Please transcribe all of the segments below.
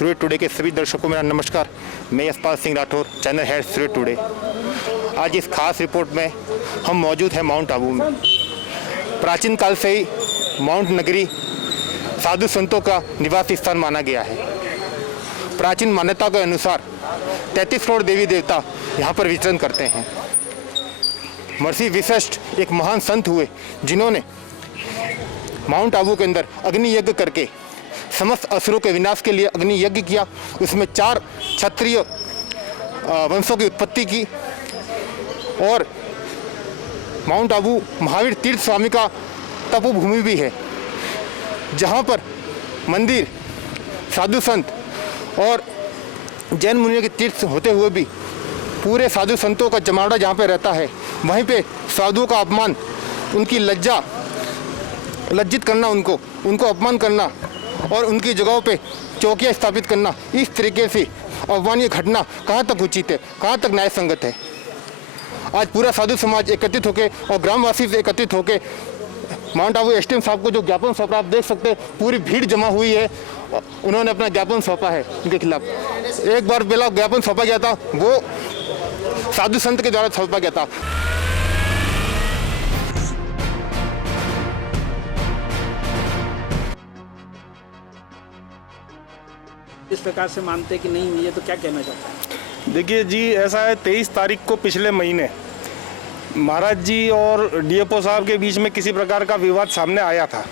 सूर्य today के सभी दर्शकों को मेरा नमस्कार। मैं यशपाल सिंह राठौर, चैनल हेड सूर्य टुडे। आज इस खास रिपोर्ट में हम मौजूद हैं माउंट आबू में। प्राचीन काल से ही माउंट नगरी साधु संतों का निवास स्थान माना गया है। प्राचीन मान्यता के अनुसार 33 करोड़ देवी देवता यहाँ पर विचरण करते हैं। महर्षि वशिष्ठ एक महान संत हुए जिन्होंने माउंट आबू के अंदर अग्नि यज्ञ करके समस्त असुरों के विनाश के लिए अग्नि यज्ञ किया। उसमें 4 क्षत्रिय वंशों की उत्पत्ति की और माउंट आबू महावीर तीर्थ स्वामी का तपोभूमि भी है, जहाँ पर मंदिर, साधु संत और जैन मुनियों के तीर्थ होते हुए भी पूरे साधु संतों का जमावड़ा जहाँ पे रहता है, वहीं पे साधुओं का अपमान, उनकी लज्जित करना, उनको अपमान करना और उनकी जगहों पे चौकियाँ स्थापित करना, इस तरीके से अवमाननीय घटना कहाँ तक उचित है, कहाँ तक न्याय संगत है। आज पूरा साधु समाज एकत्रित होकर और ग्रामवासी से एकत्रित होकर माउंट आबू एसडीएम साहब को जो ज्ञापन सौंपा, आप देख सकते हैं पूरी भीड़ जमा हुई है। उन्होंने अपना ज्ञापन सौंपा है उनके खिलाफ। एक बार पहला ज्ञापन सौंपा गया था, वो साधु संत के द्वारा सौंपा गया था। इस प्रकार से मानते कि नहीं, ये तो क्या कहना चाहते हैं? देखिए जी, ऐसा है 23 तारीख को पिछले महीने महाराज जी और डीएफओ साहब के बीच में किसी प्रकार का विवाद सामने आया था,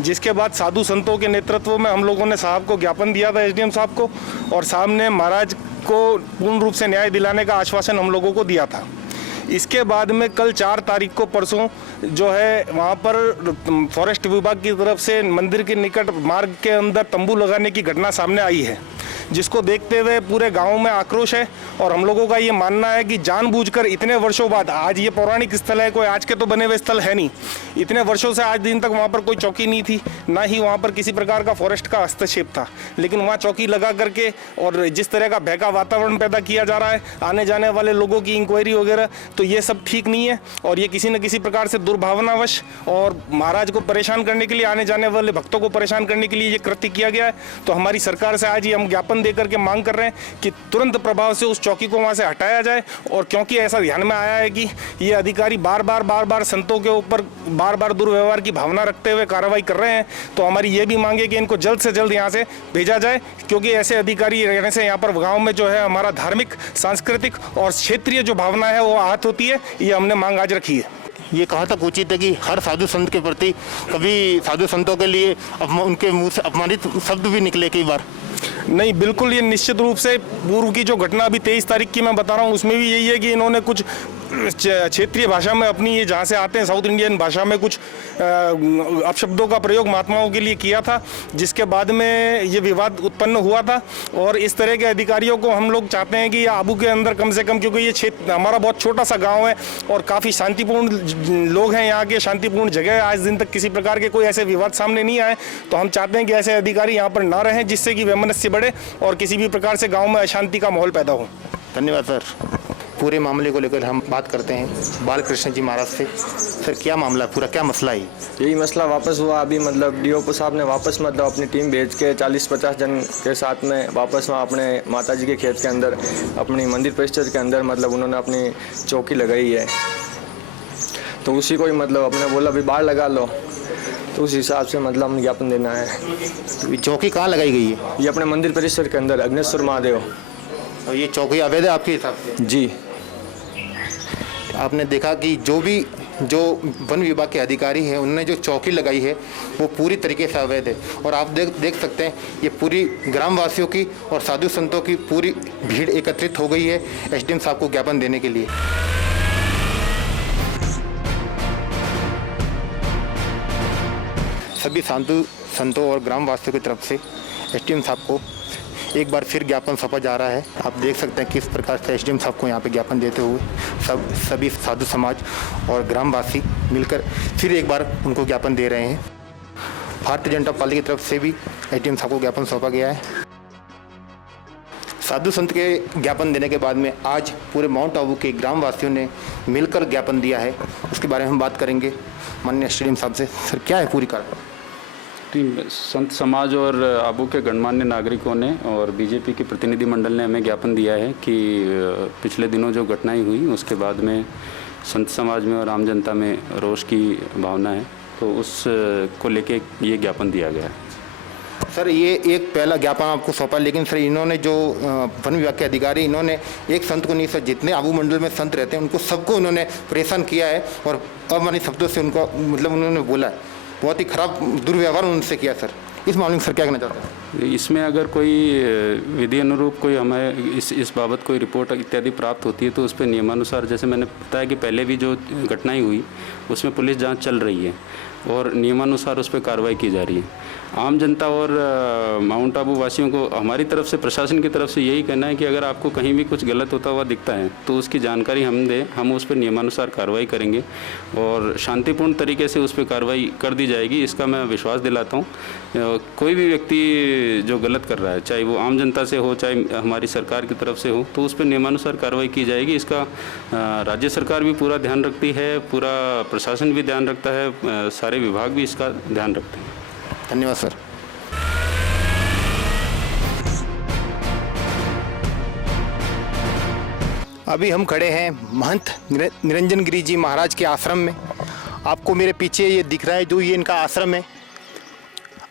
जिसके बाद साधु संतों के नेतृत्व में हम लोगों ने साहब को ज्ञापन दिया था, एसडीएम साहब को, और साहब ने महाराज को पूर्ण रूप से न्याय दिलाने का आश्वासन हम लोगों को दिया था। इसके बाद में कल 4 तारीख को परसों जो है वहाँ पर फॉरेस्ट विभाग की तरफ से मंदिर के निकट मार्ग के अंदर तंबू लगाने की घटना सामने आई है, जिसको देखते हुए पूरे गांव में आक्रोश है। और हम लोगों का ये मानना है कि जानबूझकर इतने वर्षों बाद, आज ये पौराणिक स्थल है, कोई आज के तो बने हुए स्थल है नहीं, इतने वर्षों से आज दिन तक वहाँ पर कोई चौकी नहीं थी, ना ही वहाँ पर किसी प्रकार का फॉरेस्ट का हस्तक्षेप था, लेकिन वहाँ चौकी लगा करके और जिस तरह का भय का वातावरण पैदा किया जा रहा है, आने जाने वाले लोगों की इंक्वायरी वगैरह, तो ये सब ठीक नहीं है। और ये किसी न किसी प्रकार से दुर्भावनावश और महाराज को परेशान करने के लिए, आने जाने वाले भक्तों को परेशान करने के लिए ये कृत्य किया गया है। तो हमारी सरकार से आज ये हम ज्ञापन देकर के मांग कर रहे हैं कि तुरंत प्रभाव से उस चौकी को वहां से हटाया जाए। और क्योंकि ऐसा ध्यान में आया है कि ये अधिकारी बार बार संतों के ऊपर बार दुर्व्यवहार की भावना रखते हुए कार्रवाई कर रहे हैं, तो हमारी ये भी मांग है कि इनको जल्द से जल्द यहाँ से भेजा जाए, क्योंकि ऐसे अधिकारी रहने से यहाँ पर गाँव में जो है हमारा धार्मिक, सांस्कृतिक और क्षेत्रीय जो भावना है वो आहत होती है। ये हमने मांग आज रखी है। ये कहाँ तक उचित है कि हर साधु संत के प्रति कभी साधु संतों के लिए उनके मुंह से अपमानित शब्द भी निकले कई बार? नहीं, बिल्कुल, ये निश्चित रूप से पूर्व की जो घटना अभी 23 तारीख की मैं बता रहा हूँ, उसमें भी यही है कि इन्होंने कुछ क्षेत्रीय भाषा में, अपनी ये जहाँ से आते हैं साउथ इंडियन भाषा में कुछ अपशब्दों का प्रयोग महात्माओं के लिए किया था, जिसके बाद में ये विवाद उत्पन्न हुआ था। और इस तरह के अधिकारियों को हम लोग चाहते हैं कि आबू के अंदर कम से कम, क्योंकि ये क्षेत्र हमारा बहुत छोटा सा गाँव है और काफ़ी शांतिपूर्ण लोग हैं यहाँ के, शांतिपूर्ण जगह है, आज दिन तक किसी प्रकार के कोई ऐसे विवाद सामने नहीं आए। तो हम चाहते हैं कि ऐसे अधिकारी यहाँ पर ना रहें, जिससे कि वैमनस्य बढ़े और किसी भी प्रकार से गाँव में अशांति का माहौल पैदा हो। धन्यवाद सर। पूरे मामले को लेकर हम बात करते हैं बालकृष्ण जी महाराज से। सर, क्या मामला है, पूरा क्या मसला है? यही मसला वापस हुआ अभी, मतलब डीओपो साहब ने वापस अपनी टीम भेज के 40-50 जन के साथ में वापस वहाँ अपने माता जी के खेत के अंदर, अपनी मंदिर परिसर के अंदर उन्होंने अपनी चौकी लगाई है। तो उसी को ही अपने बोला भी बाहर लगा लो, तो उस हिसाब से हम ज्ञापन देना है। तो ये चौकी कहाँ लगाई गई है? ये अपने मंदिर परिसर के अंदर, अग्नेश्वर महादेव। और ये चौकी अवैध है आपके हिसाब से? जी। आपने देखा कि जो वन विभाग के अधिकारी हैं, उन्होंने जो चौकी लगाई है वो पूरी तरीके से अवैध है। और आप देख सकते हैं ये पूरी ग्रामवासियों की और साधु संतों की पूरी भीड़ एकत्रित हो गई है एसडीएम साहब को ज्ञापन देने के लिए। सभी साधु संतों और ग्रामवासियों की तरफ से एसडीएम साहब को एक बार फिर ज्ञापन सौंपा जा रहा है। आप देख सकते हैं किस प्रकार से एसडीएम साहब को यहाँ पे ज्ञापन देते हुए सभी साधु समाज और ग्रामवासी मिलकर फिर एक बार उनको ज्ञापन दे रहे हैं। भारतीय जनता पार्टी की तरफ से भी एसडीएम साहब को ज्ञापन सौंपा गया है। साधु संत के ज्ञापन देने के बाद में आज पूरे माउंट आबू के ग्रामवासियों ने मिलकर ज्ञापन दिया है, उसके बारे में हम बात करेंगे माननीय एसडीएम साहब से। सर, क्या है पूरी कार्रवाई? संत समाज और आबू के गणमान्य नागरिकों ने और बीजेपी के प्रतिनिधि मंडल ने हमें ज्ञापन दिया है कि पिछले दिनों जो घटनाएं हुई उसके बाद में संत समाज में और आम जनता में रोष की भावना है, तो उस को लेके ये ज्ञापन दिया गया है। सर ये एक पहला ज्ञापन आपको सौंपा, लेकिन सर इन्होंने जो वन विभाग के अधिकारी, इन्होंने एक संत को नहीं सर, जितने आबू मंडल में संत रहते हैं उनको सबको उन्होंने परेशान किया है और अमानवीय शब्दों से उनको मतलब उन्होंने बोला है, बहुत ही खराब दुर्व्यवहार उनसे किया। सर इस मामले में सर क्या कहना चाहते हैं? इसमें अगर कोई विधि अनुरूप कोई हमें इस बाबत कोई रिपोर्ट इत्यादि प्राप्त होती है तो उस पर नियमानुसार, जैसे मैंने बताया कि पहले भी जो घटनाएं हुई उसमें पुलिस जांच चल रही है और नियमानुसार उस पर कार्रवाई की जा रही है। आम जनता और माउंट आबू वासियों को हमारी तरफ से, प्रशासन की तरफ से यही कहना है कि अगर आपको कहीं भी कुछ गलत होता हुआ दिखता है तो उसकी जानकारी हम दें, हम उस पर नियमानुसार कार्रवाई करेंगे और शांतिपूर्ण तरीके से उस पर कार्रवाई कर दी जाएगी, इसका मैं विश्वास दिलाता हूँ। कोई भी व्यक्ति जो गलत कर रहा है, चाहे वो आम जनता से हो चाहे हमारी सरकार की तरफ से हो, तो उस पर नियमानुसार कार्रवाई की जाएगी। इसका राज्य सरकार भी पूरा ध्यान रखती है, पूरा प्रशासन भी ध्यान रखता है, सारे विभाग भी इसका ध्यान रखते हैं। धन्यवाद सर। अभी हम खड़े हैं महंत निरंजन गिरी जी महाराज के आश्रम में। आपको मेरे पीछे ये दिख रहा है जो ये इनका आश्रम है,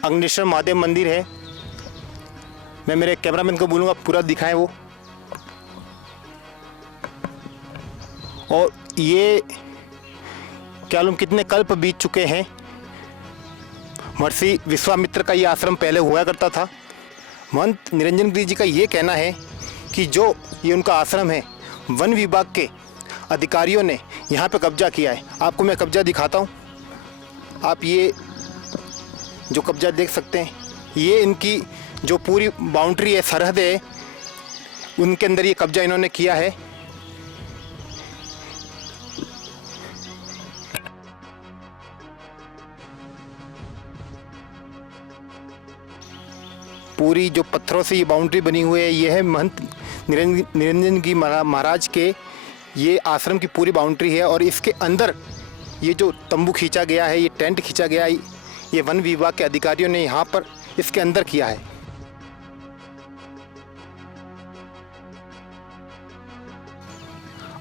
अग्निश्वर महादेव मंदिर है। मैं मेरे कैमरामैन को बोलूँगा पूरा दिखाएं वो। और ये क्या मालूम कितने कल्प बीत चुके हैं। महर्षि विश्वामित्र का ये आश्रम पहले हुआ करता था। महंत निरंजन गिरी जी का ये कहना है कि जो ये उनका आश्रम है, वन विभाग के अधिकारियों ने यहाँ पे कब्जा किया है। आपको मैं कब्जा दिखाता हूँ। आप ये जो कब्जा देख सकते हैं, ये इनकी जो पूरी बाउंड्री है, सरहद है, उनके अंदर ये कब्जा इन्होंने किया है। पूरी जो पत्थरों से ये बाउंड्री बनी हुई है, ये है महंत निरंजन गिरी महाराज के ये आश्रम की पूरी बाउंड्री है। और इसके अंदर ये जो तंबू खींचा गया है, ये टेंट खींचा गया है, ये वन विभाग के अधिकारियों ने यहाँ पर इसके अंदर किया है।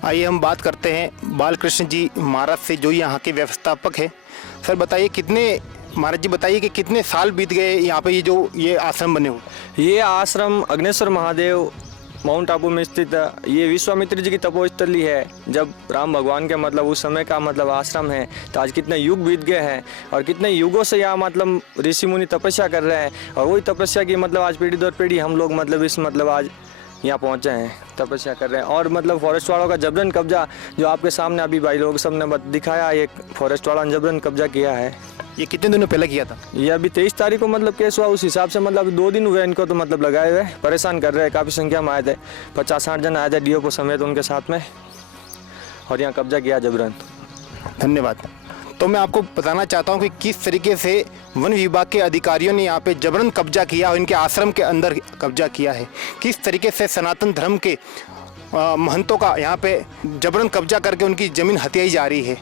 आइए हम बात करते हैं बालकृष्ण जी महाराज से, जो यहाँ के व्यवस्थापक है। सर बताइए कितने, महाराज जी बताइए कि कितने साल बीत गए यहाँ पे ये आश्रम बने हुए? ये आश्रम अग्नेश्वर महादेव माउंट आबू में स्थित ये विश्वामित्र जी की तपोस्थली है। जब राम भगवान के मतलब उस समय का मतलब आश्रम है, तो आज कितने युग बीत गए हैं और कितने युगों से यहाँ मतलब ऋषि मुनि तपस्या कर रहे हैं। और वही तपस्या की मतलब आज पीढ़ी दर पीढ़ी हम लोग मतलब इस मतलब आज यहाँ पहुँचे हैं, तपस्या कर रहे हैं। और मतलब फॉरेस्ट वालों का जबरन कब्जा, जो आपके सामने अभी भाई लोग सब ने दिखाया, एक फॉरेस्ट वाला ने जबरन कब्जा किया है। ये कितने दिनों पहले किया था? ये अभी 23 तारीख को मतलब केस हुआ, उस हिसाब से मतलब 2 दिन हुए इनको तो मतलब लगाए हुए, परेशान कर रहे हैं। काफ़ी संख्या में आए थे, 50-60 जन आए थे डीओपो समेत उनके साथ में, और यहाँ कब्जा किया जबरन। धन्यवाद। तो मैं आपको बताना चाहता हूँ कि किस तरीके से वन विभाग के अधिकारियों ने यहाँ पे जबरन कब्जा किया और इनके आश्रम के अंदर कब्जा किया है। किस तरीके से सनातन धर्म के महंतों का यहाँ पे जबरन कब्जा करके उनकी ज़मीन हथियाई जा रही है।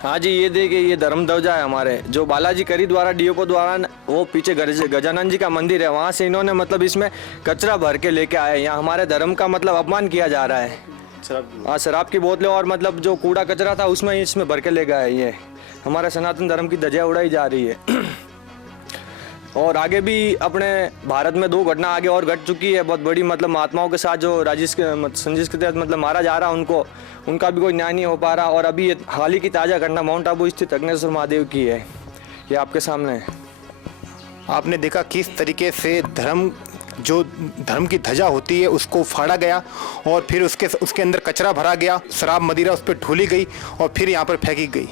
हाँ जी, ये देखिए, ये धर्म ध्वजा है हमारे, जो बालाजी करी द्वारा डीओपो द्वारा, वो पीछे गजानन जी का मंदिर है, वहाँ से इन्होंने मतलब इसमें कचरा भर के लेके आए। यहाँ हमारे धर्म का मतलब अपमान किया जा रहा है। हाँ, शराब की बोतलें और मतलब जो कूड़ा कचरा था उसमें इसमें भर के ले गए। ये हमारे सनातन धर्म की ध्वजा उड़ाई जा रही है। और आगे भी अपने भारत में 2 घटना आगे और घट चुकी है बहुत बड़ी, मतलब महात्माओं के साथ जो राजेश के संजिश के तहत मतलब मारा जा रहा है, उनका भी कोई न्याय नहीं हो पा रहा। और अभी ये हाल ही की ताज़ा घटना माउंट आबू स्थित अग्नेश्वर महादेव की है, ये आपके सामने है। आपने देखा किस तरीके से धर्म की ध्वजा होती है उसको फाड़ा गया और फिर उसके अंदर कचरा भरा गया, शराब मदिरा उस पर ढोली गई और फिर यहाँ पर फेंकी गई।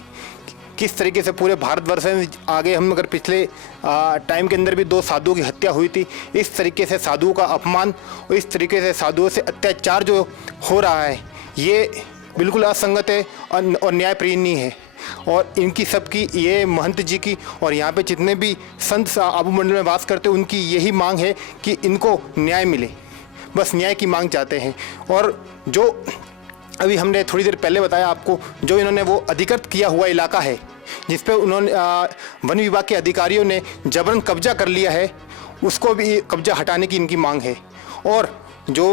किस तरीके से पूरे भारतवर्ष में आगे हम अगर पिछले टाइम के अंदर भी 2 साधुओं की हत्या हुई थी, इस तरीके से साधुओं का अपमान और इस तरीके से साधुओं से अत्याचार जो हो रहा है, ये बिल्कुल असंगत है और न्यायप्रिय नहीं है। और इनकी सबकी, ये महंत जी की और यहाँ पे जितने भी संत आबू मंडल में वास करते हैं, उनकी यही मांग है कि इनको न्याय मिले, बस न्याय की मांग चाहते हैं। और जो अभी हमने थोड़ी देर पहले बताया आपको, जो इन्होंने वो अधिकृत किया हुआ इलाका है जिस पे उन्होंने वन विभाग के अधिकारियों ने जबरन कब्जा कर लिया है, उसको भी कब्जा हटाने की इनकी मांग है। और जो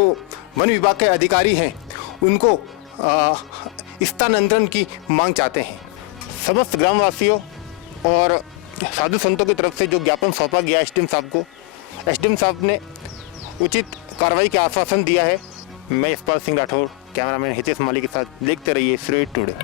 वन विभाग के अधिकारी हैं उनको स्थानांतरण की मांग चाहते हैं। समस्त ग्रामवासियों और साधु संतों की तरफ से जो ज्ञापन सौंपा गया एसडीएम साहब को, एसडीएम साहब ने उचित कार्रवाई का आश्वासन दिया है। मैं यशपाल सिंह राठौर, कैमरामैन हितेश माली के साथ देखते रहिए श्रेट टुडे।